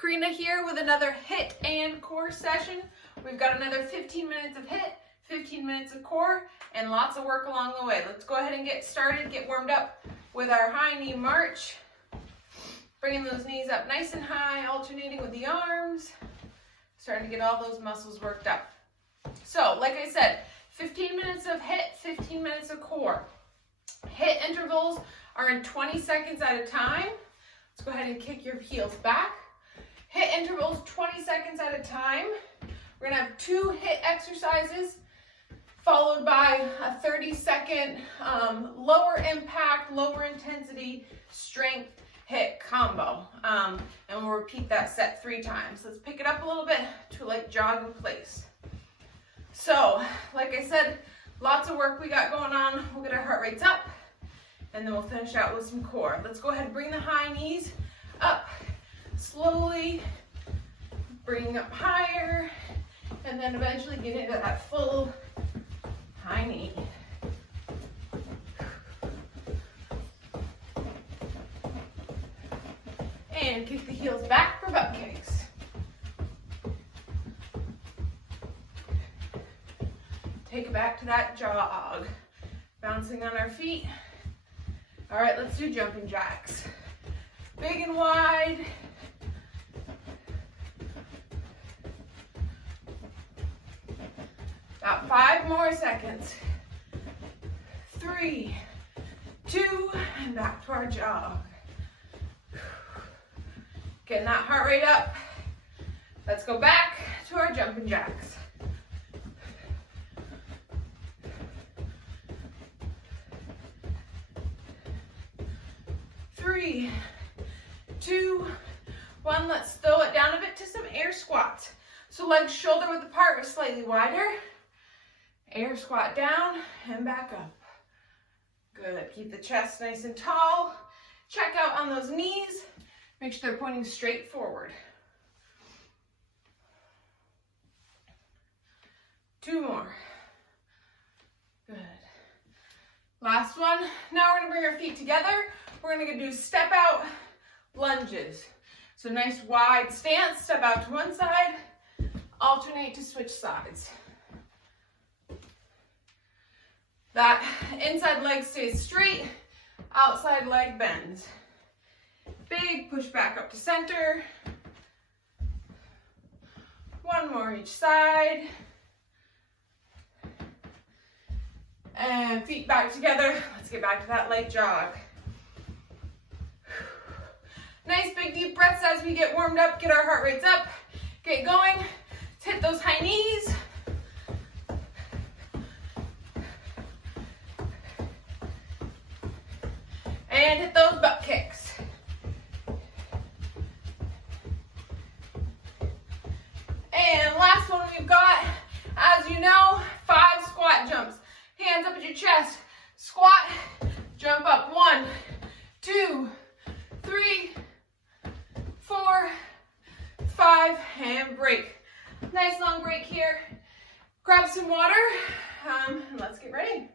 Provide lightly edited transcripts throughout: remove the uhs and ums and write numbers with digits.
Karina here with another HIIT and core session. We've got another 15 minutes of HIIT, 15 minutes of core, and lots of work along the way. Let's go ahead and get started, get warmed up with our high knee march. Bringing those knees up nice and high, alternating with the arms. Starting to get all those muscles worked up. So, like I said, 15 minutes of HIIT, 15 minutes of core. HIIT intervals are in 20 seconds at a time. Let's go ahead and kick your heels back. HIIT intervals 20 seconds at a time. We're gonna have 2 HIIT exercises followed by a 30-second lower impact, lower intensity strength HIIT combo. And we'll repeat that set 3 times. Let's pick it up a little bit to like jog in place. So, like I said, lots of work we got going on. We'll get our heart rates up and then we'll finish out with some core. Let's go ahead and bring the high knees up slowly, bringing up higher, and then eventually get into that full high knee. And kick the heels back for butt kicks. Take it back to that jog. Bouncing on our feet. All right, let's do jumping jacks. Big and wide. About 5 more seconds. 3, 2, and back to our jog. Getting that heart rate up. Let's go back to our jumping jacks. Three, 2, 1. Let's throw it down a bit to some air squats. So legs shoulder width apart or slightly wider. Air squat down and back up. Good. Keep the chest nice and tall. Check out on those knees. Make sure they're pointing straight forward. 2 more. Good. Last one. Now we're going to bring our feet together. We're going to do step out lunges. So nice wide stance. Step out to one side. Alternate to switch sides. That inside leg stays straight. Outside leg bends. Big push back up to center. 1 more each side. And feet back together. Let's get back to that light jog. Nice big deep breaths as we get warmed up, get our heart rates up, get going. Let's hit those high knees. And hit those butt kicks. And last one we've got, as you know, 5 squat jumps. Hands up at your chest. Squat, jump up. 1, 2, 3, 4, 5, and break. Nice long break here. Grab some water, and let's get ready.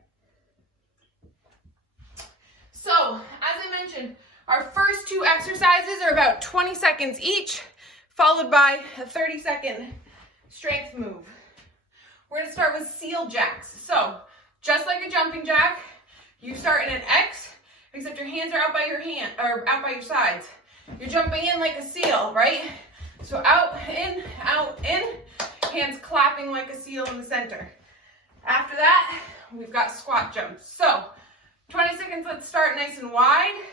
So, as I mentioned, our first 2 exercises are about 20 seconds each, followed by a 30-second strength move. We're going to start with seal jacks. So, just like a jumping jack, you start in an X, except your hands are out by out by your sides. You're jumping in like a seal, right? So out, in, hands clapping like a seal in the center. After that, we've got squat jumps. So 20 seconds, let's start nice and wide.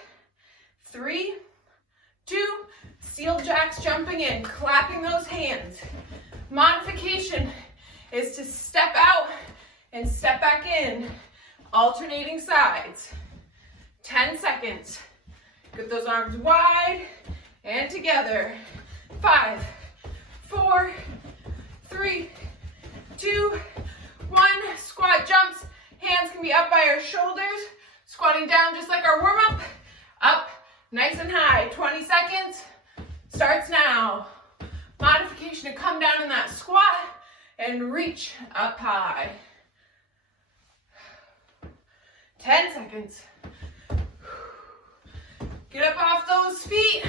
3, 2, seal jacks jumping in, clapping those hands. Modification is to step out and step back in, alternating sides. 10 seconds. Get those arms wide and together. 5, 4, 3, 2, 1. Squat jumps. Hands can be up by our shoulders. Squatting down just like our warm-up. Up, nice and high. 20 seconds. Starts now. Modification to come down in that squat and reach up high. 10 seconds. Get up off those feet.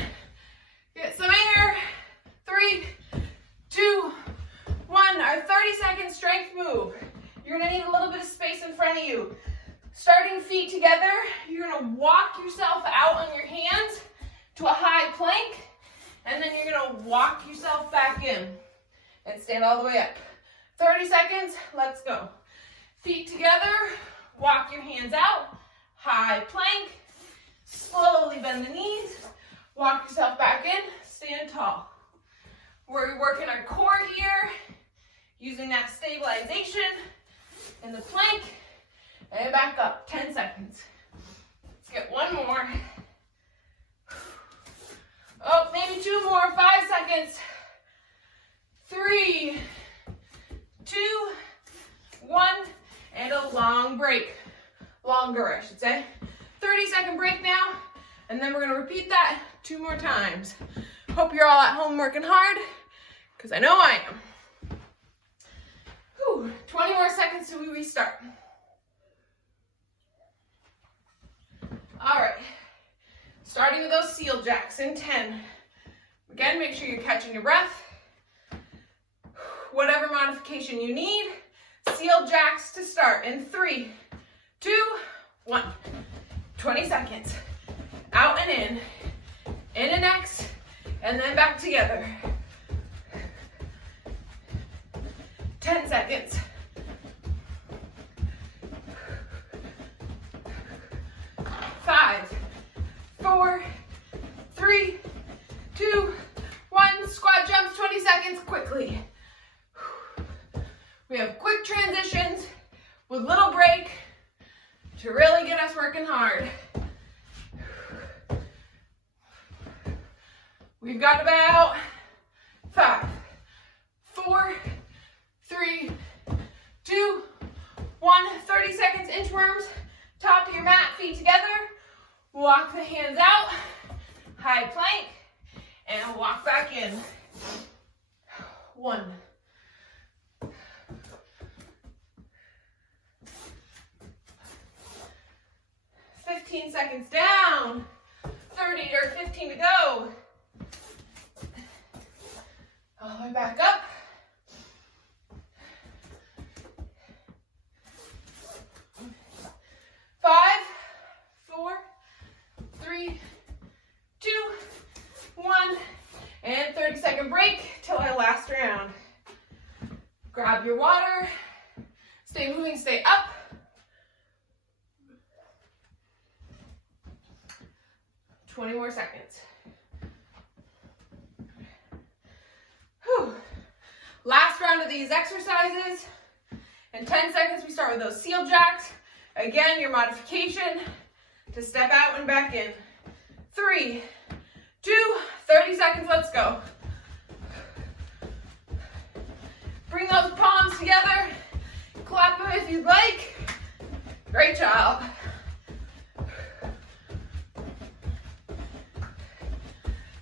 Get some air. front of you. Starting feet together, you're gonna walk yourself out on your hands to a high plank, and then you're gonna walk yourself back in and stand all the way up. 30 seconds, let's go. Feet together, walk your hands out, high plank, slowly bend the knees, walk yourself back in, stand tall. We're working our core here, using that stabilization in the plank, and back up, 10 seconds. Let's get one more. Oh, maybe two more, 5 seconds. 3, 2, 1, and a long break. Longer, I should say. 30-second break now, and then we're gonna repeat that 2 more times. Hope you're all at home working hard, because I know I am. Whew, 20 more seconds till we restart. All right, starting with those seal jacks in 10. Again, make sure you're catching your breath. Whatever modification you need, seal jacks to start in 3, 2, 1. 20 seconds. Out and in and X, and then back together. 10 seconds. 5, 4, 3, 2, 1. Squat jumps, 20 seconds quickly. We have quick transitions with little break to really get us working hard. We've got about 5, 4, 3, 2, 1. 30 seconds, inchworms. Top of your mat, feet together. Walk the hands out, high plank, and walk back in. 1. 15 seconds down. 30 or 15 to go. All the way back up. 5, 4, 3, 2, 1, and 30-second break till our last round. Grab your water. Stay moving, stay up. Twenty more seconds. Whew. Last round of these exercises. In 10 seconds, we start with those seal jacks. Again, your modification to step out and back in. 3, 2, 30 seconds, let's go. Bring those palms together. Clap them if you'd like. Great job.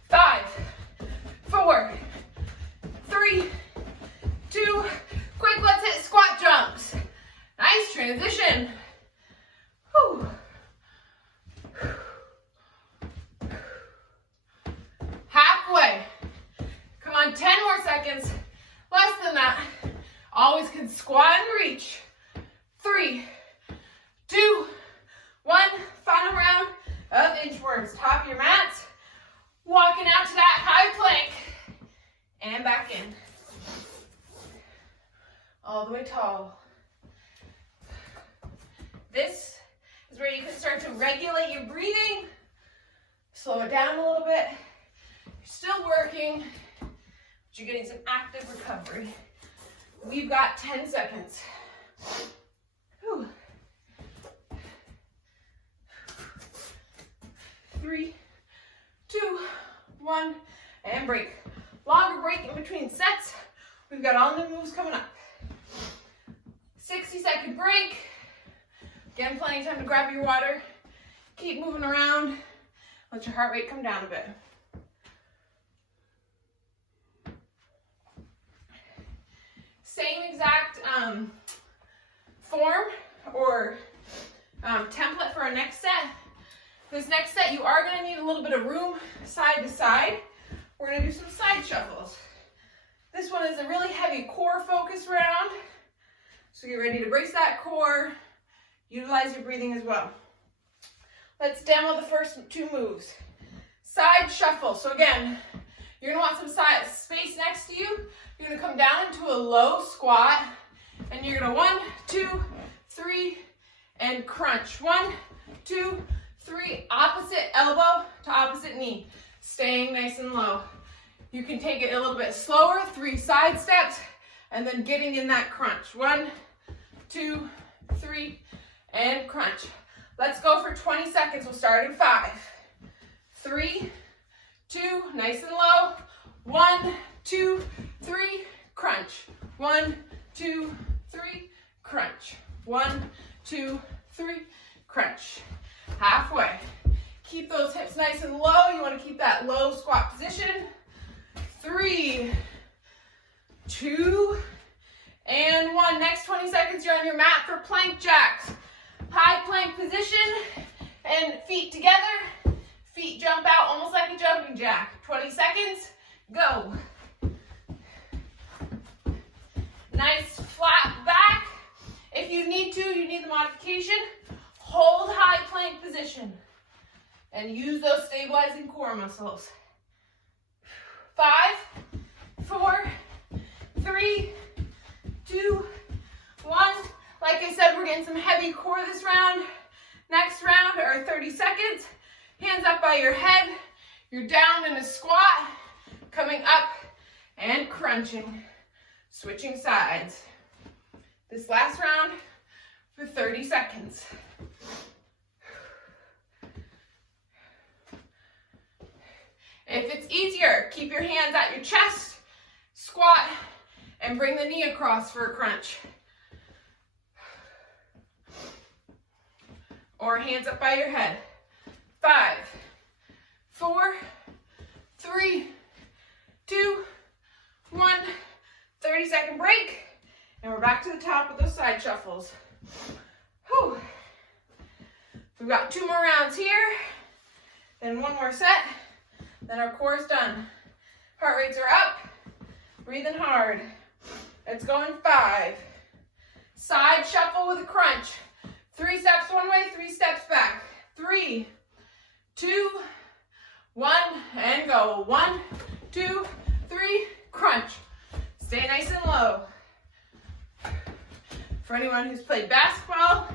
5, 4, 3, 2, quick, let's hit squat jumps. Nice transition. Whew. Halfway. Come on, 10 more seconds. Less than that. Always can squat and reach. 3, 2, 1. Final round of inchworms. Top of your mats. Walking out to that high plank. And back in. All the way tall. This is where you can start to regulate your breathing. Slow it down a little bit. You're still working, but you're getting some active recovery. We've got 10 seconds. Whew. 3, 2, 1, and break. Longer break in between sets. We've got all new moves coming up. 60-second break. Again, plenty of time to grab your water. Keep moving around. Let your heart rate come down a bit. Same exact form or template for our next set. This next set, you are going to need a little bit of room side to side. We're going to do some side shuffles. This one is a really heavy core focus round. So get ready to brace that core, Utilize your breathing as well. Let's demo the first two moves. Side shuffle. So again, you're gonna want some side space next to you. You're gonna come down into a low squat, and you're gonna 1, 2, 3, and crunch. 1, 2, 3, opposite elbow to opposite knee. Staying nice and low. You can take it a little bit slower, 3 side steps, and then getting in that crunch. 1, 2, 3, and crunch. Let's go for 20 seconds. We'll start in 5, 3, 2, nice and low. 1, 2, 3, crunch. 1, 2, 3, crunch. 1, 2, 3, crunch. Halfway. Keep those hips nice and low. You want to keep that low squat position. 3, 2, and 1. Next 20 seconds, you're on your mat for plank jacks. High plank position and feet together. Feet jump out almost like a jumping jack. 20 seconds, go. Nice flat back. If you need to, you need the modification. Hold high plank position and use those stabilizing core muscles. 5, 4, 3, 2, 1. Like I said, we're getting some heavy core this round. Next round are 30 seconds. Hands up by your head. You're down in a squat, coming up and crunching. Switching sides. This last round for 30 seconds. If it's easier, keep your hands at your chest, squat, and bring the knee across for a crunch. Or hands up by your head. 5, 4, 3, 2, 1. 30-second break. And we're back to the top with those side shuffles. Whew. We've got 2 more rounds here. Then 1 more set. Then our core is done. Heart rates are up. Breathing hard. Let's go in 5. Side shuffle with a crunch. 3 steps one way, 3 steps back. 3, 2, 1, and go. 1, 2, 3, crunch. Stay nice and low. For anyone who's played basketball,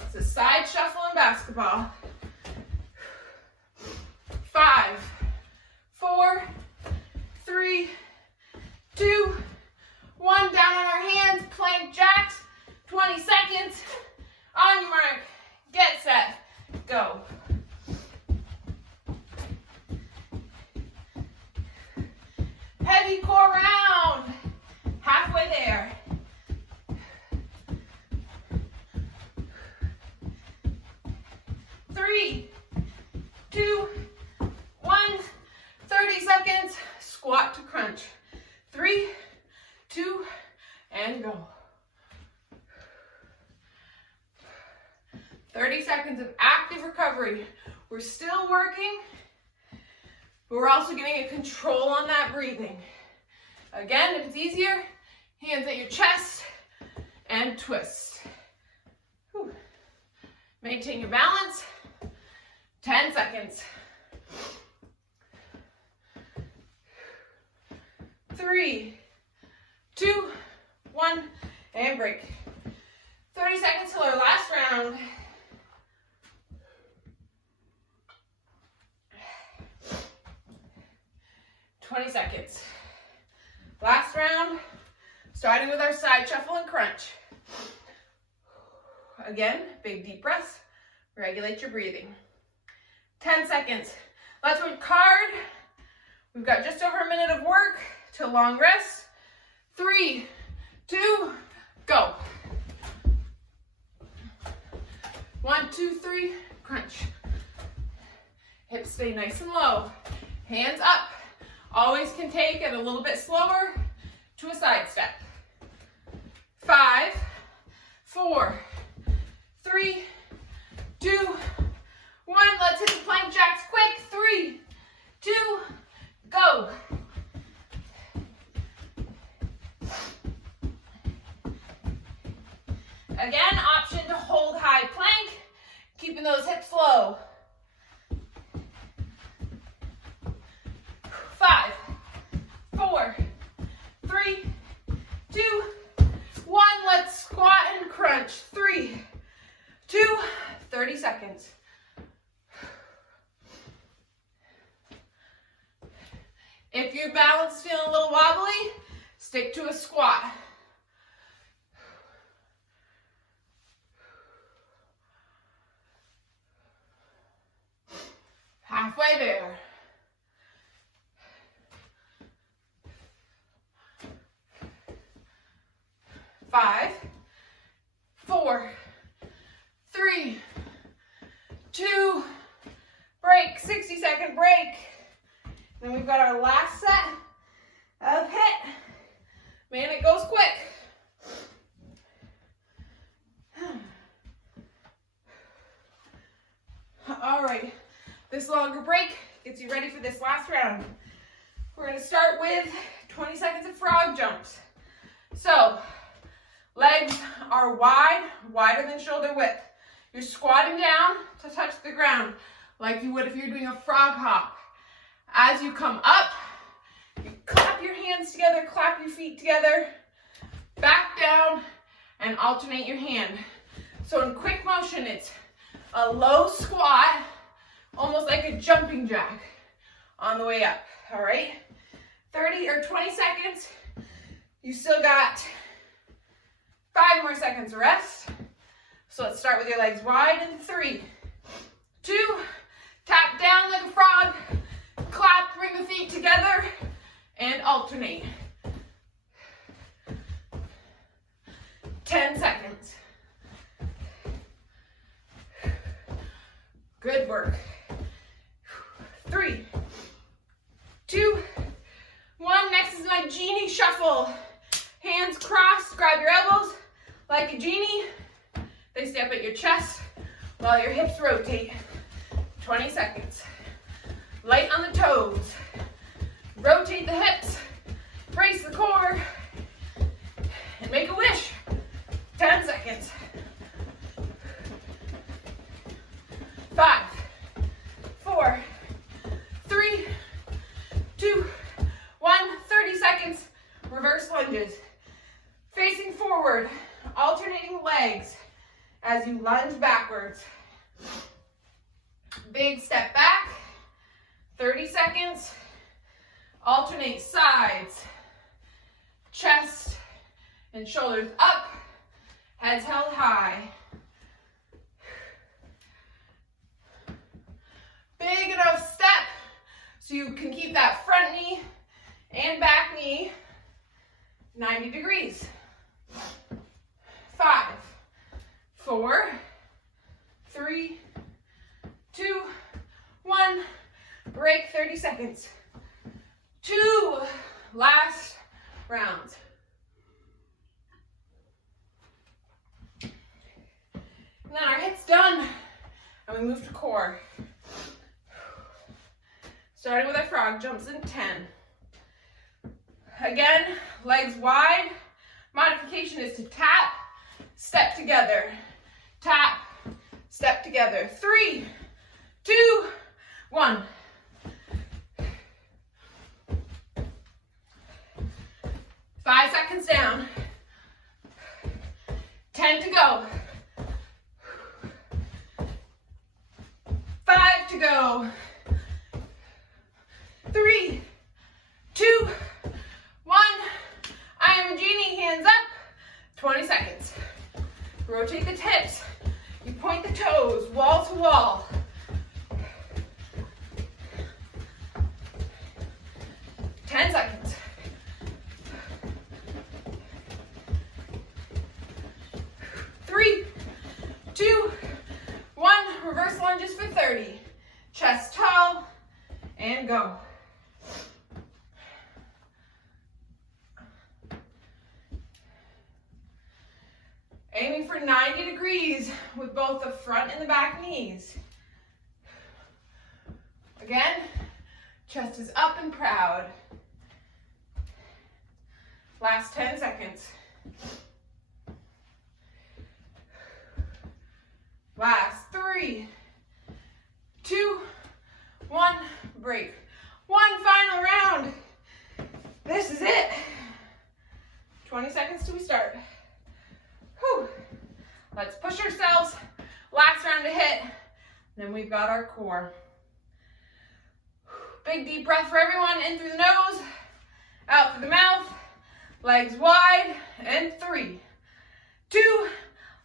it's a side shuffle in basketball. 5, 4, 3, 2, 1. Down on our hands, plank jacks. 20 seconds. On your mark, get set, go. Heavy core round. Halfway there. 3, 2, 1. 30 seconds. Squat to crunch. 3, 2, and go. 30 seconds of active recovery. We're still working, but we're also getting a control on that breathing. Again, if it's easier, hands at your chest and twist. Whew. Maintain your balance. 10 seconds. 3, 2, 1, and break. 30 seconds till our last round. $20 seconds. Last round, starting with our side shuffle and crunch. Again, big deep breaths. Regulate your breathing. 10 seconds. Let's work hard. We've got just over a minute of work to long rest. 3, 2, go. 1, 2, 3, crunch. Hips stay nice and low. Hands up. Always can take it a little bit slower to a side step. 5, 4, 3, 2, 1. Let's hit the plank jacks quick. 3, 2, go. Again, option to hold high plank. Keeping those hips low. 5, 4, 3, 2, 1. Let's squat and crunch. 3, 2, 30 seconds. If your balance is feeling a little wobbly, stick to a squat. Halfway there. 5, 4, 3, 2, break, 60-second break. Then we've got our last set of HIIT. Man, it goes quick. All right, this longer break gets you ready for this last round. We're gonna start with 20 seconds of frog jumps. So, legs are wide, wider than shoulder width. You're squatting down to touch the ground like you would if you're doing a frog hop. As you come up, you clap your hands together, clap your feet together, back down, and alternate your hand. So in quick motion, it's a low squat, almost like a jumping jack on the way up, all right? 30 or 20 seconds. You still got 5 more seconds to rest. So let's start with your legs wide in 3, 2, tap down like a frog, clap, bring the feet together, and alternate. 10 seconds. Good work. 3, 2, 1. Next is my genie shuffle. Hands crossed, grab your elbows like a genie. They stay up at your chest while your hips rotate. 20 seconds. Light on the toes. Rotate the hips. Brace the core. And make a wish. 10 seconds. 5, 4, 3, 2, 1. 30 seconds. Reverse lunges. Facing forward. Alternating legs as you lunge backwards. Big step back. 30 seconds. Alternate sides. Chest and shoulders up. Heads held high. Big enough step so you can keep that front knee and back knee 90 degrees. 5, 4, 3, 2, 1. Break, 30 seconds. 2 last rounds. And then our HIIT's done, and we move to core. Starting with our frog jumps in 10. Again, legs wide. Modification is to tap, step together. Tap, step together. 3, 2, 1. Five seconds down. 10 to go. 5 to go. 3, 2, 1. I am a genie, hands up. 20 seconds. Rotate the hips. You point the toes, wall to wall. 10 seconds. 3, 2, 1. Reverse lunges for 30. Chest tall, and go. Aiming for 90 degrees with both the front and the back knees. Again, chest is up and proud. Last 10 seconds. Last 3, 2, 1, break. One final round. This is it. 20 seconds till we start. Whew. Let's push ourselves. Last round to hit. Then we've got our core. Big deep breath for everyone. In through the nose, out through the mouth. Legs wide. And 3, 2,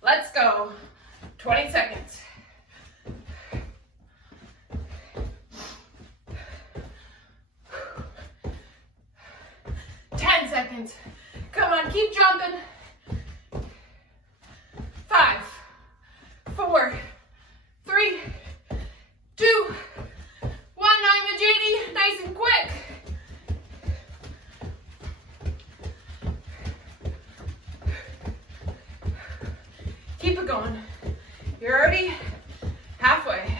let's go. 20 seconds. Seconds. Come on, keep jumping. 5, 4, 3, 2, 1. I'm a JD, nice and quick. Keep it going. You're already halfway.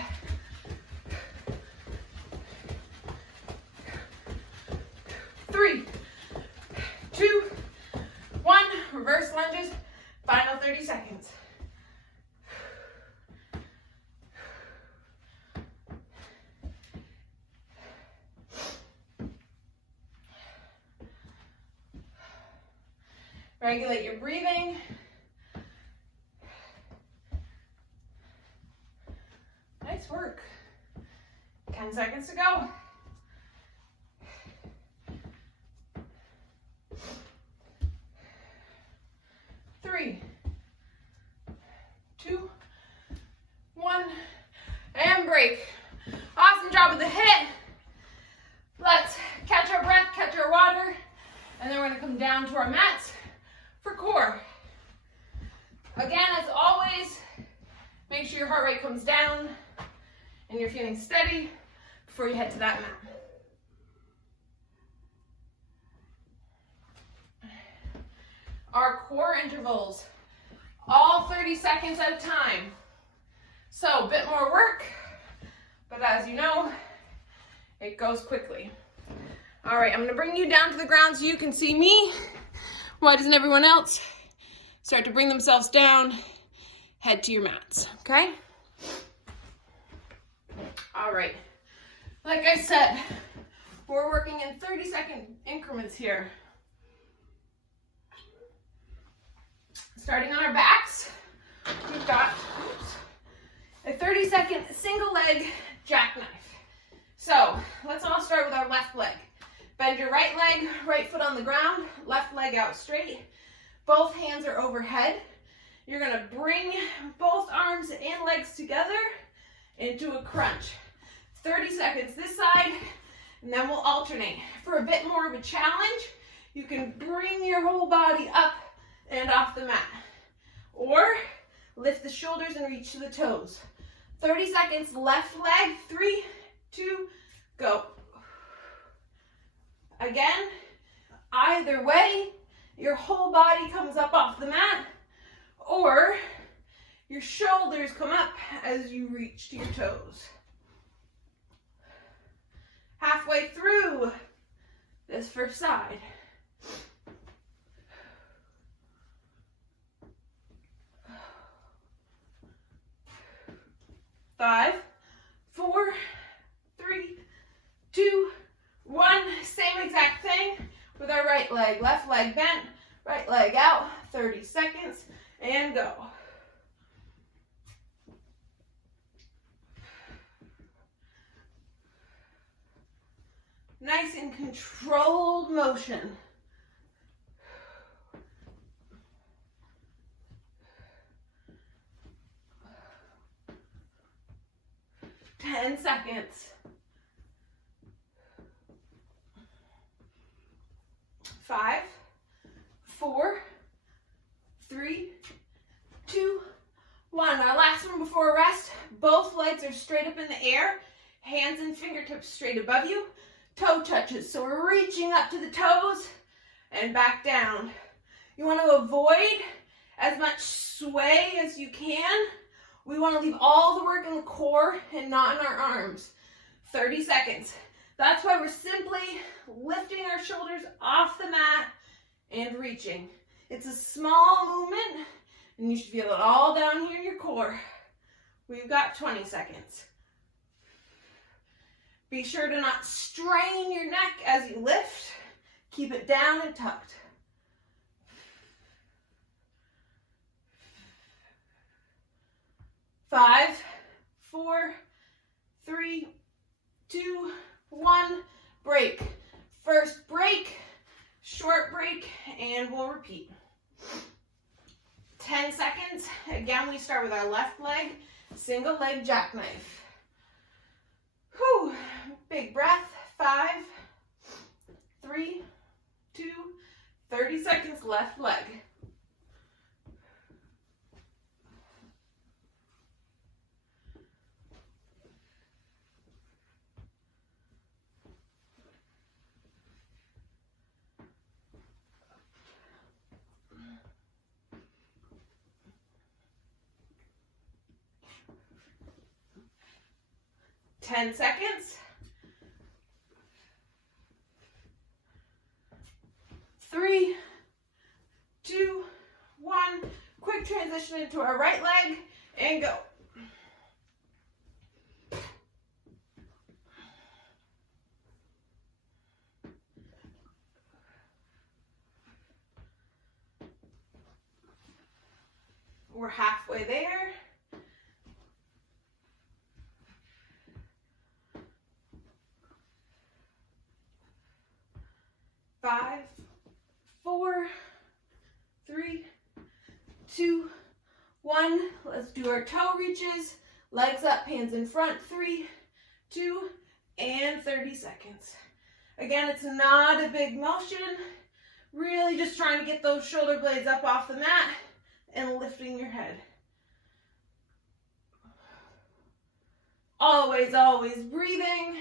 3, 2, 1, reverse lunges, final 30 seconds. Regulate your breathing. Nice work. 10 seconds to go. 3, 2, 1, and break. Awesome job with the hit. Let's catch our breath, catch our water, and then we're gonna come down to our mats for core. Again, as always, make sure your heart rate comes down and you're feeling steady before you head to that mat. Our core intervals, all 30 seconds at a time. So a bit more work, but as you know, it goes quickly. All right, I'm gonna bring you down to the ground so you can see me. Why doesn't everyone else start to bring themselves down? Head to your mats, okay? All right, like I said, we're working in 30-second increments here. Starting on our backs, we've got a 30-second single leg jackknife. So let's all start with our left leg. Bend your right leg, right foot on the ground, left leg out straight. Both hands are overhead. You're gonna bring both arms and legs together into a crunch. 30 seconds this side, and then we'll alternate. For a bit more of a challenge, you can bring your whole body up and off the mat. Or lift the shoulders and reach to the toes. 30 seconds, left leg, 3, 2, go. Again, either way, your whole body comes up off the mat, or your shoulders come up as you reach to your toes. Halfway through this first side. 5, 4, 3, 2, 1. Same exact thing with our right leg. Left leg bent, right leg out. 30 seconds and go. Nice and controlled motion. Ten seconds. 5, 4, 3, 2, 1. Our last one before rest. Both legs are straight up in the air. Hands and fingertips straight above you. Toe touches. So we're reaching up to the toes and back down. You want to avoid as much sway as you can. We want to leave all the work in the core and not in our arms. 30 seconds. That's why we're simply lifting our shoulders off the mat and reaching. It's a small movement, and you should feel it all down here in your core. We've got 20 seconds. Be sure to not strain your neck as you lift. Keep it down and tucked. 5, 4, 3, 2, 1, break. First break, short break, and we'll repeat. 10 seconds. Again, we start with our left leg, single leg jackknife. Whew, big breath. 5, 3, 2, 30 seconds, left leg. Ten seconds. 3, 2, 1. Quick transition into our right leg and go. We're halfway there. Five, 4, 3, 2, 1. Let's do our toe reaches. Legs up, hands in front. 3, 2, and 30 seconds. Again, it's not a big motion. Really just trying to get those shoulder blades up off the mat and lifting your head. Always, always breathing.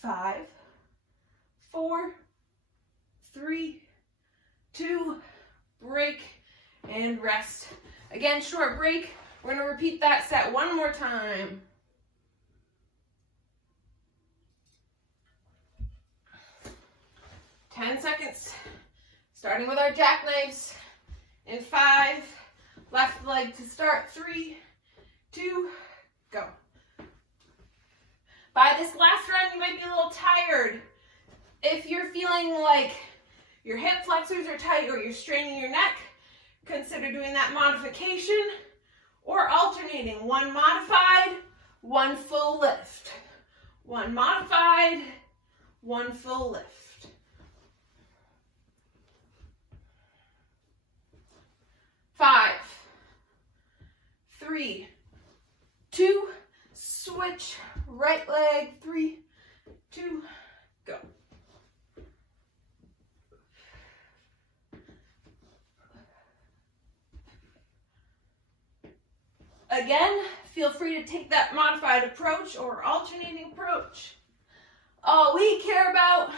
5, 4, 3, 2, break, and rest. Again, short break. We're going to repeat that set one more time. Ten seconds, starting with our jackknives. In 5, left leg to start. 3, 2, go. By this last run, you might be a little tired. If you're feeling like your hip flexors are tight or you're straining your neck, consider doing that modification or alternating. One modified, one full lift. One modified, one full lift. 5, 3, 2, switch, right leg, 3, 2, go. Again, feel free to take that modified approach or alternating approach. All we care about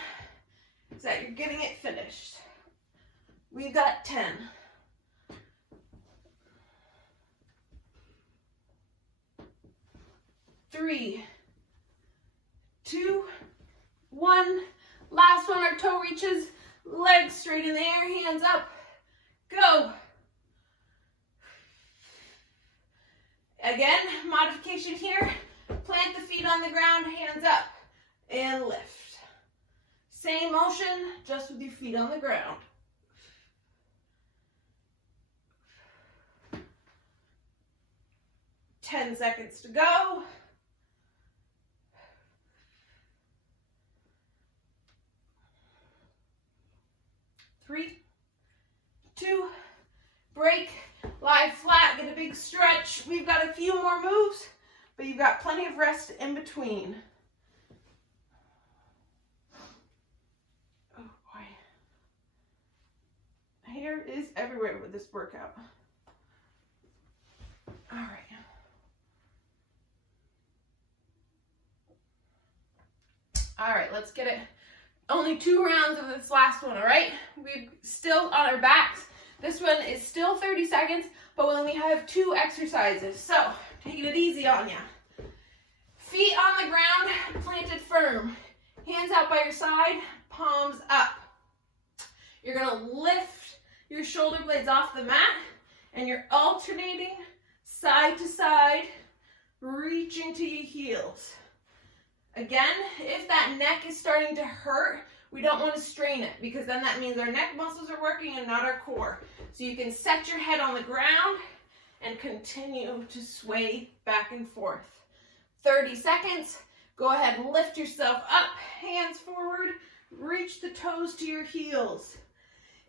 is that you're getting it finished. We've got 10. 3, 2, 1. Last one, our toe reaches, legs straight in the air, hands up, go. Again, modification here, plant the feet on the ground, hands up, and lift. Same motion, just with your feet on the ground. Ten seconds to go. 3, 2, break, lie flat, get a big stretch. We've got a few more moves, but you've got plenty of rest in between. Oh boy. Hair is everywhere with this workout. All right. All right, let's get it. Only 2 rounds of this last one, all right? We're still on our backs. This one is still 30 seconds, but we only have 2 exercises. So, taking it easy on ya. Feet on the ground, planted firm. Hands out by your side, palms up. You're gonna lift your shoulder blades off the mat, and you're alternating side to side, reaching to your heels. Again, if that neck is starting to hurt, we don't want to strain it, because then that means our neck muscles are working and not our core. So you can set your head on the ground and continue to sway back and forth. 30 seconds. Go ahead and lift yourself up, hands forward, reach the toes to your heels.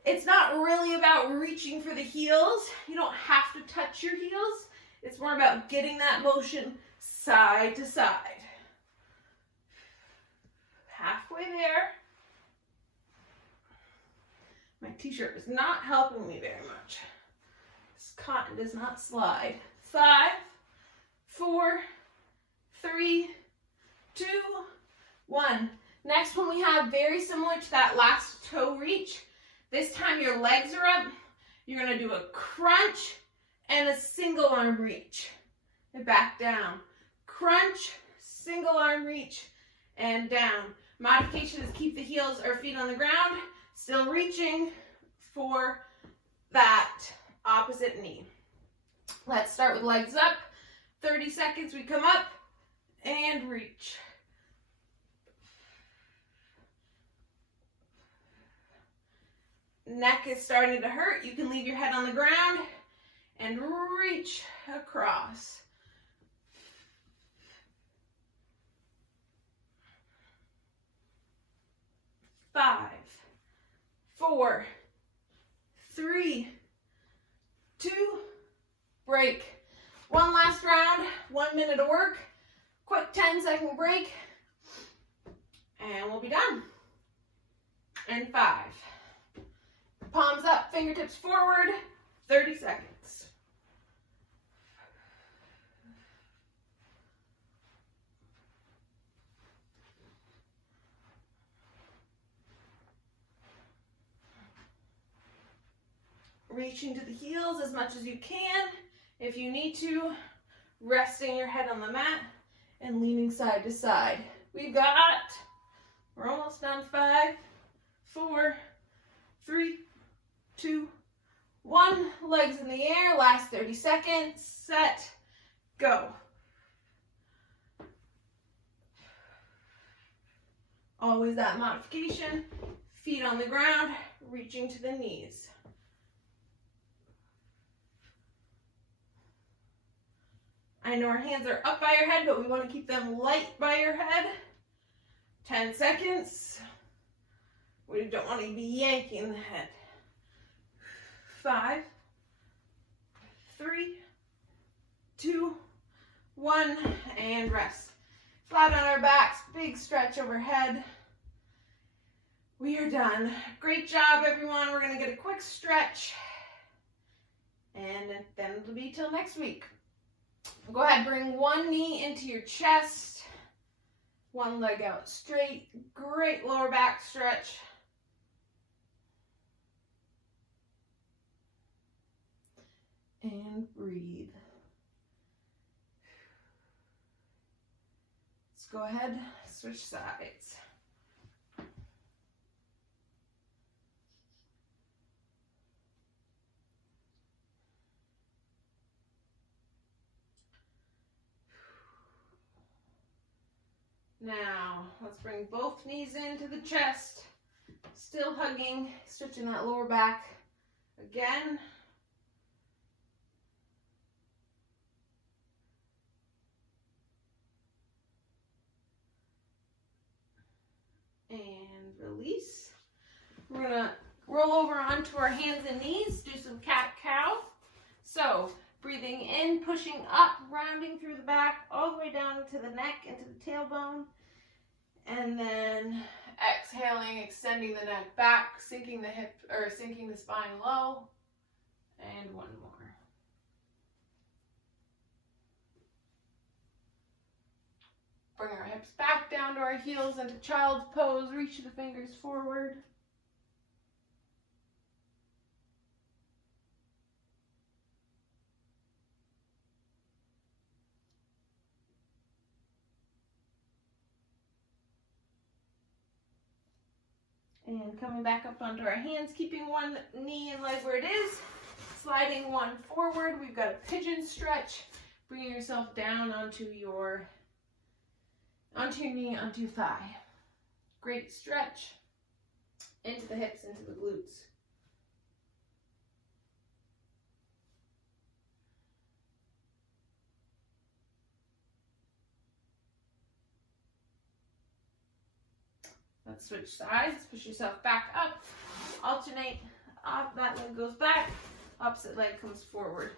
It's not really about reaching for the heels. You don't have to touch your heels. It's more about getting that motion side to side. Halfway there. My t-shirt is not helping me very much. This cotton does not slide. 5, 4, 3, 2, 1. Next one we have very similar to that last toe reach. This time your legs are up. You're going to do a crunch and a single arm reach. And back down. Crunch, single arm reach, and down. Modification is keep the heels or feet on the ground, still reaching for that opposite knee. Let's start with legs up. 30 seconds, we come up and reach. Neck is starting to hurt. You can leave your head on the ground and reach across. 5, 4, 3, 2, break. One last round, 1 minute of work, quick 10-second break, and we'll be done. And 5. Palms up, fingertips forward, 30 seconds. Reaching to the heels as much as you can. If you need to, resting your head on the mat and leaning side to side. We're almost done. 5, 4, 3, 2, 1. Legs in the air, last 30 seconds. Set, go. Always that modification. Feet on the ground, reaching to the knees. I know our hands are up by your head, but we want to keep them light by your head. 10 seconds. We don't want to be yanking the head. 5, 3, 2, 1, and rest. Flat on our backs, big stretch overhead. We are done. Great job, everyone. We're going to get a quick stretch, and then it'll be till next week. Go ahead, bring one knee into your chest, one leg out straight. Great lower back stretch. And breathe. Let's go ahead, switch sides. Now, let's bring both knees into the chest. Still hugging, stretching that lower back again. And release. We're gonna roll over onto our hands and knees, do some cat-cow. So, breathing in, pushing up, rounding through the back, all the way down to the neck, into the tailbone. And then exhaling, extending the neck back, sinking the hip, or sinking the spine low. And one more. Bring our hips back down to our heels into child's pose. Reach the fingers forward. And coming back up onto our hands, keeping one knee and leg where it is, sliding one forward. We've got a pigeon stretch, bringing yourself down onto your knee, onto your thigh. Great stretch into the hips, into the glutes. Let's switch sides. Push yourself back up. Alternate. Up, that leg goes back. Opposite leg comes forward.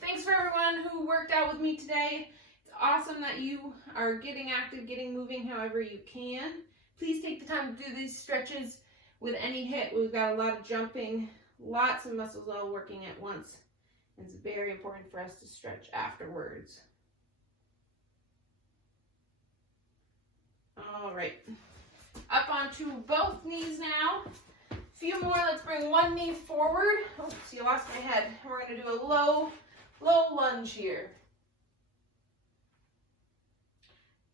Thanks for everyone who worked out with me today. It's awesome that you are getting active, getting moving however you can. Please take the time to do these stretches with any HIIT. We've got a lot of jumping, lots of muscles all working at once. It's very important for us to stretch afterwards. All right. Up onto both knees now. A few more. Let's bring one knee forward. Oops, you lost my head. We're going to do a low lunge here.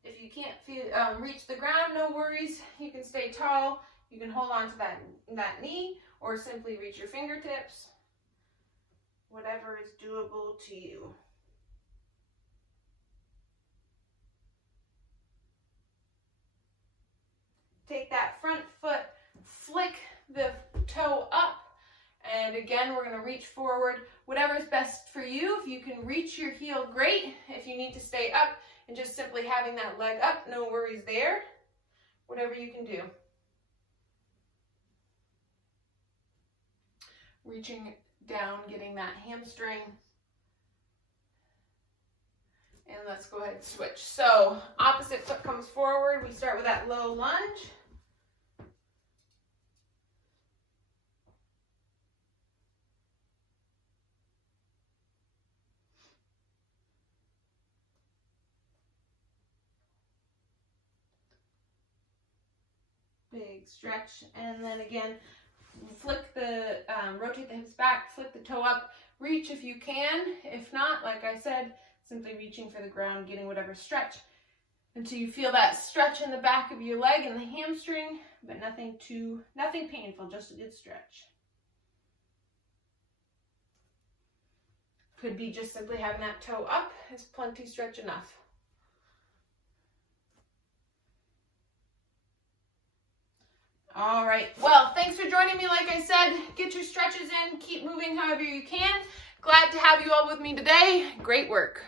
If you can't reach the ground, no worries. You can stay tall. You can hold on to that knee or simply reach your fingertips. Whatever is doable to you. Take that front foot, flick the toe up, and again, we're going to reach forward. Whatever is best for you. If you can reach your heel, great. If you need to stay up and just simply having that leg up, no worries there. Whatever you can do. Reaching down, getting that hamstring. And let's go ahead and switch. So opposite foot comes forward. We start with that low lunge. Big stretch. And then again, rotate the hips back, flick the toe up, reach if you can. If not, like I said, simply reaching for the ground, getting whatever stretch until you feel that stretch in the back of your leg and the hamstring, but nothing painful, just a good stretch. Could be just simply having that toe up is plenty stretch enough. All right, well, thanks for joining me. Like I said, get your stretches in, keep moving however you can. Glad to have you all with me today. Great work.